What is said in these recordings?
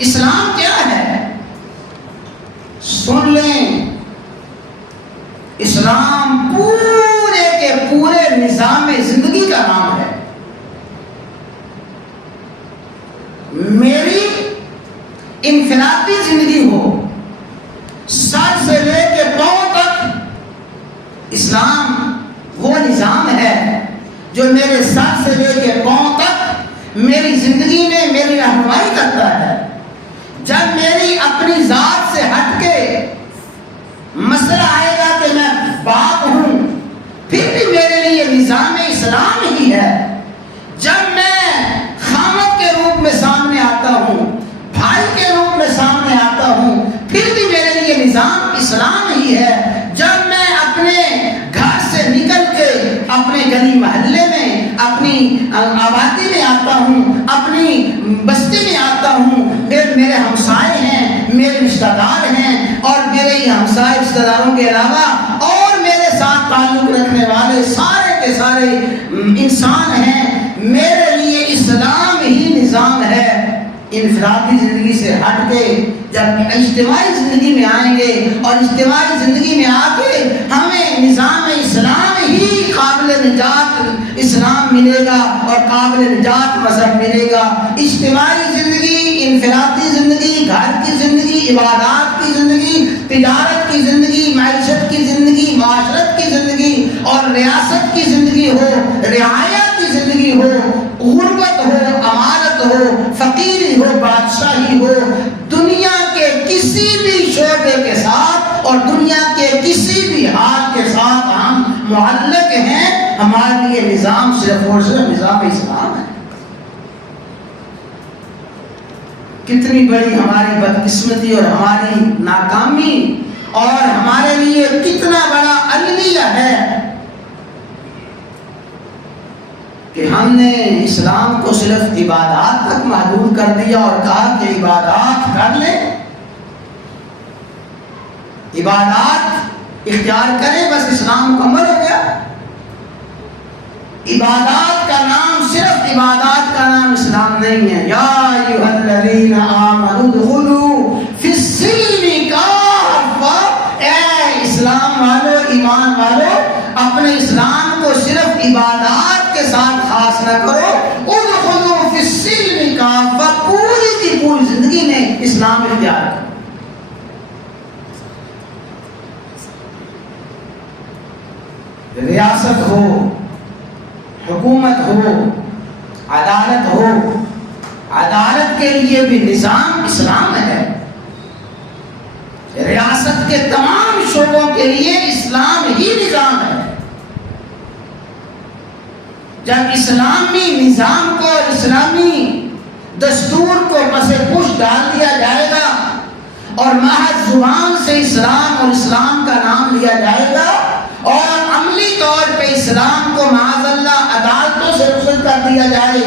اسلام کیا ہے؟ سن لیں، اسلام پورے کے پورے نظام زندگی کا نام ہے۔ میری انفرادی زندگی ہو، سر سے لے کے پاؤں تک، اسلام وہ نظام ہے جو میرے سر سے لے کے پاؤں تک میری زندگی میں میری رہنمائی کرتا ہے۔ جب میری اپنی ذات سے ہٹ کے مسئلہ آئے گا کہ میں باپ ہوں، پھر بھی میرے لیے نظام اسلام ہی ہے۔ جب میں خامد کے روپ میں سامنے آتا ہوں، بھائی کے روپ میں سامنے آتا ہوں، پھر بھی میرے لیے نظام اسلام ہی ہے۔ جب میں اپنے گھر سے نکل کے اپنے گلی محلے میں، اپنی آبادی میں آتا ہوں، اپنی بستی میں آتا ہوں، میرے ہمسائے ہیں، میرے رشتہ دار ہیں، اور میرے ہی ہمسائے رشتہ داروں کے علاوہ اور میرے ساتھ تعلق رکھنے والے سارے کے سارے انسان ہیں، میرے لیے اسلام ہی نظام ہے۔ انفرادی زندگی سے ہٹ کے جب اجتماعی زندگی میں آئیں گے، اور اجتماعی زندگی میں آ کے ہمیں نظام اسلام ہی قابل نجات اسلام ملے گا اور قابل نجات مذہب ملے گا۔ اجتماعی زندگی، انفرادی زندگی، گھر کی زندگی، عبادات کی زندگی، تجارت کی زندگی، معیشت کی زندگی، معاشرت کی زندگی، اور ریاست کی زندگی ہو، رعایا کی زندگی ہو، غربت ہو، امارت ہو، فقیری ہو، بادشاہی ہو، دنیا کے کسی بھی شعبے کے ساتھ اور دنیا کے کسی بھی حال کے ساتھ ہم معلق ہیں، ہمارے لیے نظام صرف اور صرف نظام اسلام ہے۔ کتنی بڑی ہماری بدقسمتی اور ہماری ناکامی، اور ہمارے لیے کتنا بڑا المیہ ہے کہ ہم نے اسلام کو صرف عبادات تک محدود کر دیا اور کہا کہ عبادات کر لیں، عبادات اختیار کریں، بس اسلام مکمل ہو گیا۔ عبادات کا نام صرف عبادات کا نام اسلام نہیں ہے۔ یا ایھا الذین آمنوا ادخلوا فی السلم کافہ، اے اسلام والو، ایمان والو، اپنے اسلام کو صرف عبادات کے ساتھ خاص نہ کرو، ادخلوا فی السلم کافہ، پوری کی پوری زندگی میں اسلام اختیار کرو۔ ریاست ہو، حکومت ہو، عدالت ہو، عدالت کے لیے بھی نظام اسلام ہے۔ ریاست کے تمام شعبوں کے لیے اسلام ہی نظام ہے۔ جب اسلامی نظام کو، اسلامی دستور کو پس پش ڈال دیا جائے گا اور محض زبان سے اسلام اور اسلام کا نام لیا جائے گا، اور عملی طور پہ اسلام کو معاذ اللہ عدالتوں سے رخصت کر دیا جائے،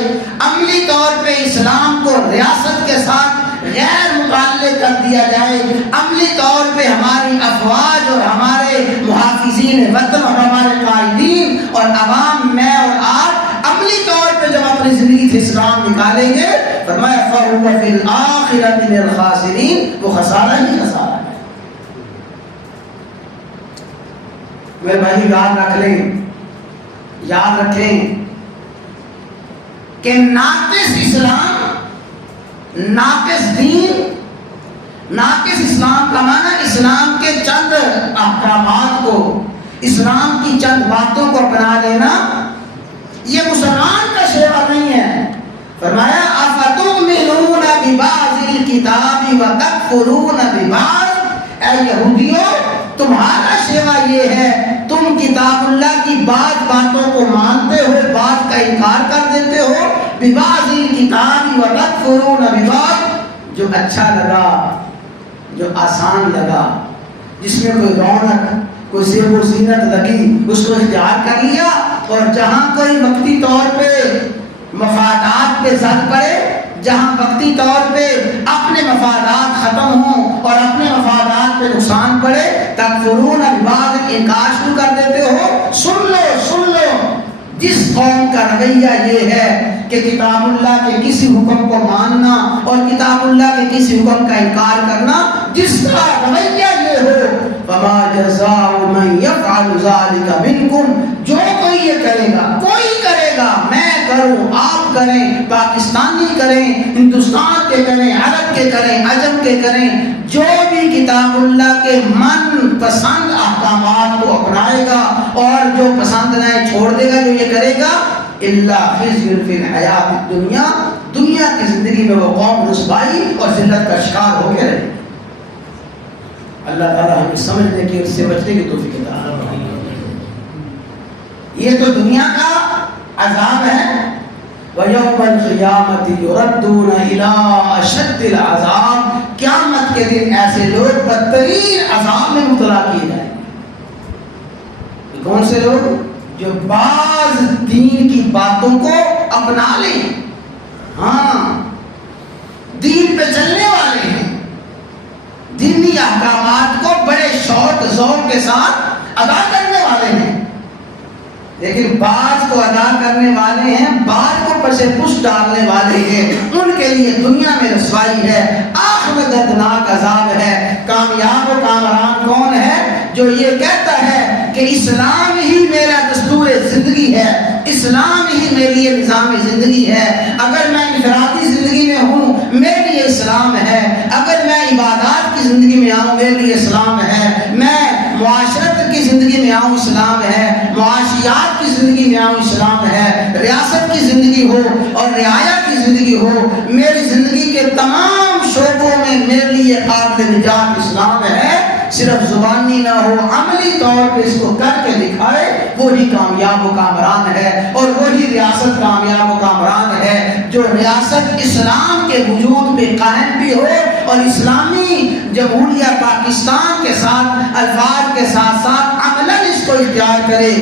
عملی طور پہ اسلام کو ریاست کے ساتھ غیر متعلق کر دیا جائے، عملی طور پہ ہماری افواج اور ہمارے محافظین وطن اور ہمارے قائدین اور عوام، میں اور آپ، عملی طور پہ جب اپنی زندگی سے اسلام نکالیں گے، فرمایا فَهُوَ فِي الْآخِرَةِ مِنَ الْخَاسِرِينَ، وہ خسارہ ہی خسارہ ہے۔ میرے بھائی یاد رکھ لیں، یاد رکھیں کہ ناقص اسلام، ناقص دین، ناقص اسلام کا معنی اسلام کے چند احکامات کو، اسلام کی چند باتوں کو اپنا لینا، یہ مسلمان کا شیوا نہیں ہے۔ فرمایا اَفَتُؤْمِنُونَ بِبَعْضِ الْكِتَابِ وَتَكْفُرُونَ بِبَعْضٍ، اے یہودیوں، تمہارا شیوا یہ ہے، تم کتاب اللہ کی بعض باتوں کو مانتے ہو، بعض کا انکار کر دیتے ہو، بِبَعْضِ الْكِتَابِ وَتَكْفُرُونَ بِبَعْضٍ، جو اچھا لگا، جو آسان لگا، جس میں کوئی رونق، کوئی زیب و زینت لگی، اس کو اختیار کر لیا، اور جہاں کوئی وقتی طور پہ مفادات پہ زد پڑے، جہاں وقتی طور پہ اپنے مفادات ختم ہوں اور اپنے مفادات پہ نقصان پڑے، تکفرون ببعض، انکار شروع کر دیتے ہو۔ سن لو جس قوم کا رویہ یہ ہے کہ کتاب اللہ کے کسی حکم کو ماننا اور کتاب اللہ کے کسی حکم کا انکار کرنا، جس کا رویہ یہ ہو، فما جزاء من یفعل ذلک منکم، جو کوئی یہ کرے گا، کوئی کرے گا، میں کروں، آپ کریں، پاکستانی کریں، ہندوستان کے کریں، عرب کے کریں، عجم کے کریں، جو بھی کتاب اللہ کے من پسند احکامات کو اپنائے گا اور جو پسند نہ چھوڑ دے گا، جو یہ کرے گا، الا خزي فی الحیات الدنیا، دنیا کی زندگی میں وہ قوم رسوائی اور ذلت کا شکار ہو کے رہے۔ اللہ تعالیٰ ہمیں سمجھنے کی، اس سے بچنے کی توفیق عطا فرمائے۔ یہ تو دنیا کا عذاب ہے۔ وَيَوْمَ الْقِيَامَةِ يُرَدُّونَ إِلَىٰ أَشَدِّ الْعَذَابِ، قیامت کے دن ایسے لوگ بدترین عذاب میں مبتلا کیے جائیں گے۔ کون سے لوگ؟ جو بعض دین کی باتوں کو اپنا لیں، ہاں دین پہ چلنے والے ہیں، دینی احکامات کو بڑے شوق ذوق کے ساتھ ادا کرنے والے ہیں، لیکن بعض کو ادا کرنے والے ہیں، بعض کو پسے پش ڈالنے والے ہیں، ان کے لیے دنیا میں رسوائی ہے، آخر میں دردناک عذاب ہے۔ کامیاب و کامران کون ہے؟ جو یہ کہتا ہے کہ اسلام ہی میرا دستور زندگی ہے، اسلام ہی میرے لیے نظام زندگی ہے، اگر میں انفرادی زندگی میں ہوں میرے لیے اسلام ہے، اگر میں عبادات کی زندگی میں آؤں میرے لیے اسلام ہے، میں معاشرت کی زندگی میں آؤں اسلام ہے، معاشیات کی زندگی میں آؤں اسلام ہے، ریاست کی زندگی ہو اور رعایا کی زندگی ہو، میری زندگی کے تمام شعبوں میں میرے لیے قابل نجات اسلام ہے، صرف زبانی نہ ہو، عملی طور پہ اس کو کر کے دکھائے، وہی کامیاب و کامران ہے، اور وہی ریاست کامیاب و کامران ہے جو ریاست اسلام کے وجود پہ قائم بھی ہو اور اسلامی جمہوریہ پاکستان کے ساتھ الفاظ کے ساتھ ساتھ عملاً اس کو اختیار کرے۔